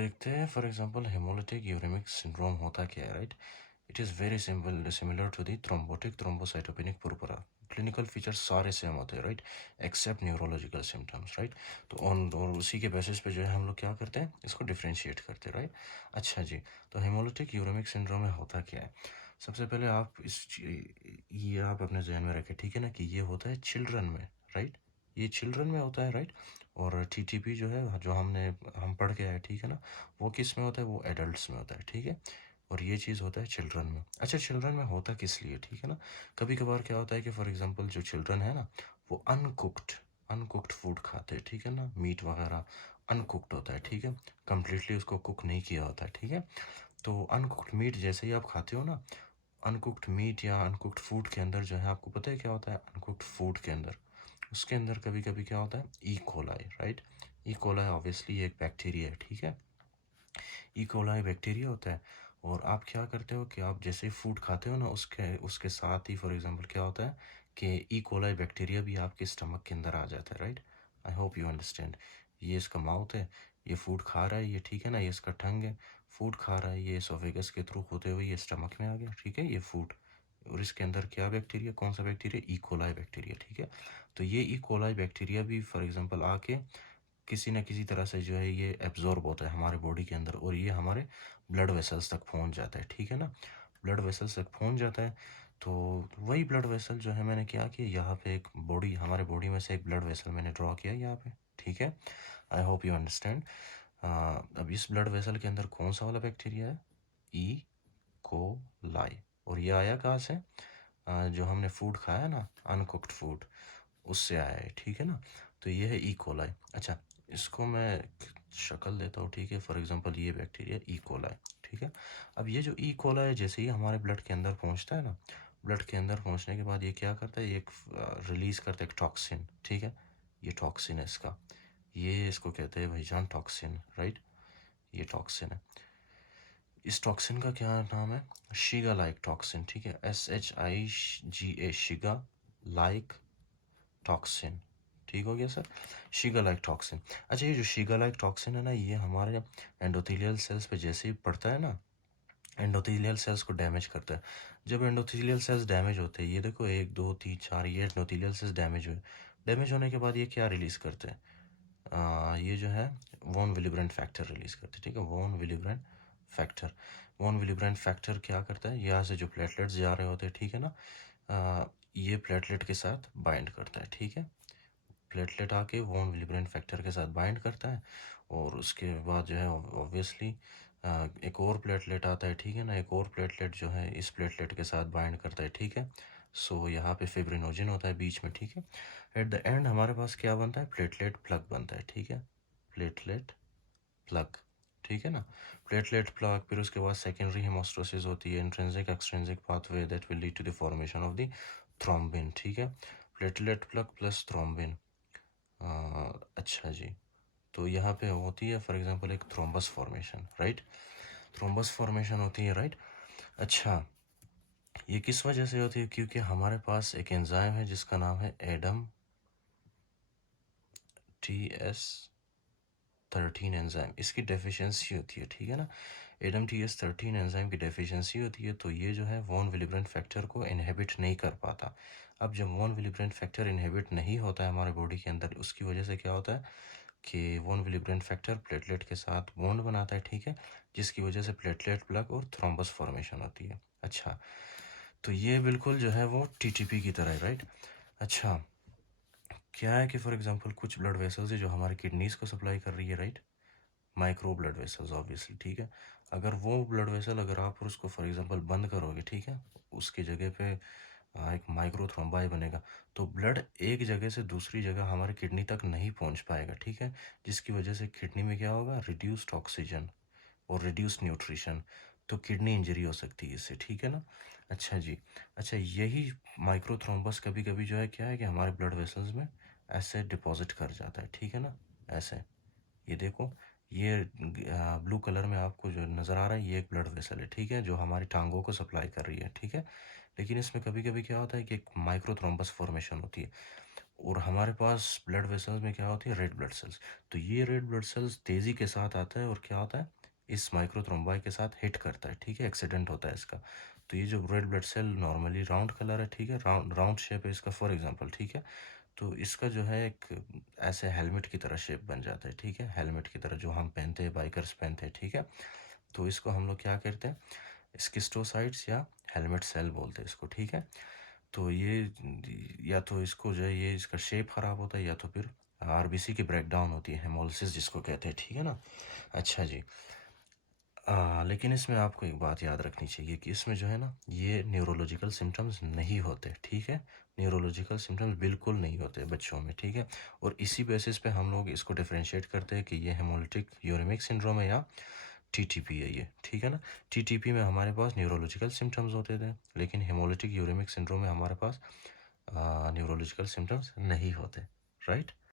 देखते हैं for example haemolytic uraemic syndrome होता क्या है, right? It is very simple similar to the thrombotic thrombocytopenic purpura. Clinical features सारे सेम होते हैं, right, except neurological symptoms, right. तो और उसी के बेसिस पे जो है हम लोग क्या करते हैं, इसको डिफ्रेंशिएट करते हैं, राइट। अच्छा जी, तो हेमोलिटिक यूरेमिक सिंड्रोम में होता क्या है? सबसे पहले आप ये आप अपने जहन में रखें, ठीक है ना, कि ये होता है चिल्ड्रन में, राइट। ये चिल्ड्रन में होता है, राइट। और टीटीपी जो है, जो हम पढ़ के आए, ठीक है ना, वो किस में होता है? वो एडल्ट्स में होता है, ठीक है। और ये चीज़ होता है चिल्ड्रन में। अच्छा, चिल्ड्रन में होता किस लिए, ठीक है ना? कभी कभार क्या होता है कि फॉर एग्जांपल जो चिल्ड्रन है ना, वो अनकुक्ड फूड खाते हैं, ठीक है ना, मीट वगैरह अनकुक्ड होता है, ठीक है, कम्प्लीटली उसको कुक नहीं किया होता है, ठीक है। तो अनकुक्ड मीट जैसे ही आप खाते हो ना, अनकुक्ड मीट या अनकुक्ड फूड के अंदर जो है, आपको पता है क्या होता है अनकुक्ड फूड के अंदर? उसके अंदर कभी कभी क्या होता है, E coli, right. E coli obviously एक बैक्टीरिया है, ठीक है। ई कोलाई बैक्टीरिया होता है। और आप क्या करते हो कि आप जैसे फूड खाते हो ना, उसके उसके साथ ही फॉर एग्जांपल क्या होता है कि ई कोलाई बैक्टीरिया भी आपके स्टमक के अंदर आ जाता है, right. I hope you understand. ये इसका माउथ है, ये फूड खा रहा है, ये, ठीक है ना, ये इसका टंग है, फूड खा रहा है, ये एसोफेगस के थ्रू होते हुए ये स्टमक में आ गया, ठीक है, ये फूड। और इसके अंदर क्या बैक्टीरिया, कौन सा बैक्टीरिया? ई कोलाई बैक्टीरिया, ठीक है। तो ये ई कोलाई बैक्टीरिया भी फॉर एग्जांपल आके किसी न किसी तरह से जो है ये एब्जॉर्ब होता है हमारे बॉडी के अंदर, और ये हमारे ब्लड वेसल्स तक पहुंच जाता है, ठीक है ना। ब्लड वेसल्स तक पहुंच जाता है। तो वही ब्लड वेसल जो है, मैंने क्या किया, यहाँ पे एक बॉडी, हमारे बॉडी में से एक ब्लड वेसल मैंने ड्रॉ किया यहाँ पे, ठीक है। I hope you understand. अब इस ब्लड वेसल के अंदर कौन सा वाला बैक्टीरिया है? E coli. और ये आया कहाँ से? जो हमने फूड खाया ना, अनकुक्ड फूड, उससे आया है, ठीक है ना। तो ये है ई कोलाई। अच्छा, इसको मैं शक्ल देता हूँ, ठीक है। फॉर एग्जांपल ये बैक्टीरिया ई कोलाई, ठीक है। अब ये जो ई कोलाई जैसे ही हमारे ब्लड के अंदर पहुँचता है ना, ब्लड के अंदर पहुँचने के बाद ये क्या करता है, ये एक रिलीज़ करता है एक टॉक्सिन, ठीक है। ये टॉक्सिन है इसका, ये इसको कहते हैं भाईजान टॉक्सिन, राइट। ये टॉक्सिन है। इस टॉक्सिन का क्या नाम है? शिगा लाइक टॉक्सिन, ठीक है, SHIGA, शिगा लाइक टॉक्सिन, ठीक हो गया सर। Shiga like toxin. अच्छा, ये जो शिगा लाइक टॉक्सिन है ना, ये हमारे एंडोथेलियल सेल्स पे जैसे ही पड़ता है ना, एंडोथेलियल सेल्स को डैमेज करता है। जब एंडोथेलियल सेल्स डैमेज होते हैं, ये देखो 1 2 3 4, ये एंडोथेलियल सेल्स डैमेज हुए। डैमेज होने के बाद ये क्या रिलीज़ करते हैं? ये जो है वॉन विलिब्रेंट फैक्टर रिलीज़ करते हैं, ठीक है, वॉन विलिब्रेंट फैक्टर। वॉन विलिब्रेंट फैक्टर क्या करता है, यहाँ से जो प्लेटलेट्स जा रहे होते हैं, ठीक है ना, ये प्लेटलेट के साथ बाइंड करता है, ठीक है। प्लेटलेट आके वॉन विलिब्रेंट फैक्टर के साथ बाइंड करता है। और उसके बाद जो है ऑब्वियसली एक और प्लेटलेट आता है, ठीक है ना, एक और प्लेटलेट जो है इस प्लेटलेट के साथ बाइंड करता है, ठीक है। सो यहाँ पे फिब्रिनोजन होता है बीच में, ठीक है। एट द एंड हमारे पास क्या बनता है? प्लेटलेट प्लग बनता है, ठीक है, प्लेटलेट प्लग, ठीक है ना। प्लेटलेट प्लग, फिर उसके बाद सेकेंडरी हेमोस्टोसिस होती है, intrinsic extrinsic pathway that will lead to the formation of the thrombin, ठीक है। Platelet plug plus thrombin. अच्छा जी, तो यहाँ पे होती है फॉर एग्जांपल एक thrombus formation, right. Thrombus formation होती है, राइट। अच्छा, ये किस वजह से होती है? क्योंकि हमारे पास एक एंजाइम है जिसका नाम है एडम TS13 एंजाइम, इसकी डेफिशिएंसी होती है, ठीक है ना। एडम TS13 एंजाइम की डेफिशिएंसी होती है, तो ये जो है वॉन विलिब्रेंट फैक्टर को इनहिबिट नहीं कर पाता। अब जब वॉन विलिब्रेंट फैक्टर इनहिबिट नहीं होता है हमारे बॉडी के अंदर, उसकी वजह से क्या होता है कि वॉन विलिब्रेंट फैक्टर प्लेटलेट के साथ बॉन्ड बनाता है, ठीक है, जिसकी वजह से प्लेटलेट प्लग और थ्रोम्बस फॉर्मेशन होती है। अच्छा, तो ये बिल्कुल जो है वो टीटीपी की तरह है, राइट। अच्छा, क्या है कि फॉर एग्जांपल कुछ ब्लड वेसल्स है जो हमारे किडनीज को सप्लाई कर रही है, right, micro blood vessels obviously, ठीक है। अगर वो ब्लड वेसल अगर आप उसको फॉर एग्जांपल बंद करोगे, ठीक है, उसकी जगह पे एक माइक्रो थ्रोम्बाई बनेगा, तो ब्लड एक जगह से दूसरी जगह हमारे किडनी तक नहीं पहुंच पाएगा, ठीक है, जिसकी वजह से किडनी में क्या होगा? रिड्यूस्ड ऑक्सीजन और रिड्यूस्ड न्यूट्रिशन। तो किडनी इंजरी हो सकती है इससे, ठीक है ना। अच्छा जी, अच्छा, यही माइक्रो थ्रोम्बस कभी कभी जो है क्या है कि हमारे ब्लड वेसल्स में ऐसे डिपॉजिट कर जाता है, ठीक है ना, ऐसे। ये देखो, ये ब्लू कलर में आपको जो नज़र आ रहा है, ये एक ब्लड वेसल है, ठीक है, जो हमारी टांगों को सप्लाई कर रही है, ठीक है। लेकिन इसमें कभी कभी क्या होता है कि एक माइक्रो थ्रोम्बस फॉर्मेशन होती है। और हमारे पास ब्लड वेसल्स में क्या होती है, रेड ब्लड सेल्स। तो ये रेड ब्लड सेल्स तेज़ी के साथ आता है और क्या होता है, इस माइक्रोथ्रोम्बाई के साथ हिट करता है, ठीक है, एक्सीडेंट होता है इसका। तो ये जो red blood cell normally round colour है, ठीक है, राउंड राउंड शेप है इसका फॉर एग्जांपल, ठीक है। तो इसका जो है एक ऐसे हेलमेट की तरह शेप बन जाता है, ठीक है, हेलमेट की तरह जो हम पहनते हैं, बाइकर्स पहनते हैं, ठीक है। तो इसको हम लोग क्या करते हैं, स्किस्टोसाइट्स या हेलमेट सेल बोलते हैं इसको, ठीक है। तो ये या तो इसको जो है ये इसका शेप ख़राब होता है, या तो फिर आरबीसी की ब्रेकडाउन होती है, हेमोलिसिस जिसको कहते हैं, ठीक है ना। अच्छा जी। लेकिन इसमें आपको एक बात याद रखनी चाहिए कि इसमें जो है ना, ये न्यूरोलॉजिकल सिम्टम्स नहीं होते, ठीक है। न्यूरोलॉजिकल सिम्टम्स बिल्कुल नहीं होते बच्चों में, ठीक है। और इसी बेसिस पे हम लोग इसको डिफरेंशिएट करते हैं कि ये हेमोलिटिक यूरेमिक सिंड्रोम है या टीटीपी है ये, ठीक है ना। टीटीपी में हमारे पास न्यूरोलॉजिकल सिम्टम्स होते थे, लेकिन हेमोलिटिक यूरेमिक सिंड्रोम में हमारे पास न्यूरोलॉजिकल सिम्टम्स नहीं होते, राइट।